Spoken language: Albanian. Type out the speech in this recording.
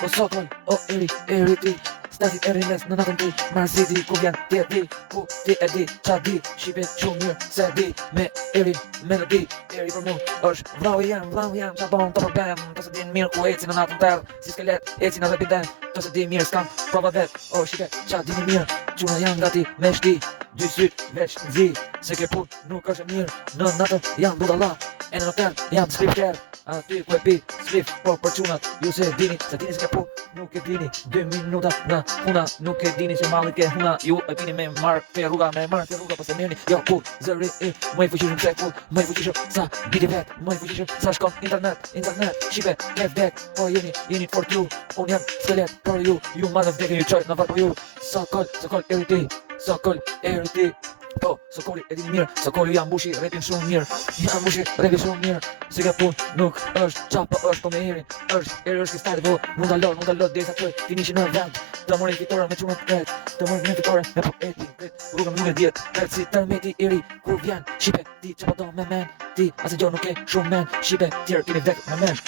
O sokol, o eri ti Stasi eri mes në natën ti Marsi di ku vjen ti e di Ku ti e di qa di Shqipe shumë mirë se di Me eri melodi Eri për mu është vlau jem Qa bon të problem Të se din mirë ku eci në natën tërë Si skelet eci në dhe piden Të se di mirë s'kam prova vet O shqipe qa dini mirë Quna janë gati me shti Dy syt veç në zi Se ke pun nuk është e mirë Në natën janë budalla E në hotel janë skripter Aty ku e pi skript Por për qunat ju se dini Se dini se ke pun nuk e dini 2 minuta në huna Nuk e dini se malli ke huna Ju e pini me mark pe rruga Me mark pe rruga pas e mirni Jo pull zëri i Më i fuqishëm se pull Më i fuqishëm sa biti vet Më i fuqishëm sa shkon internet Shqipe ke vdek Po jeni for t'ju Unë jam skelet për ju Ju madhe vdekin ju qojt në varë për ju Sokol eri ti Sokol eri ti Po, sokoli e dini mirë Sokoli jam mbushi repin shumë mirë Si ke pun nuk është qapa është po me erin Eri është kistajt vo Mund dalot dhe sa qoj Ti nishi në vend Të mori fitore me qunët vet Të mori me fitore me po etin Rrugën nuk e djet Vet si tërmeti eri Kur vjen Shqipe ti që po do me men Ti asë gjo nuk e shumë men Shqipe tjerë keni vdek me men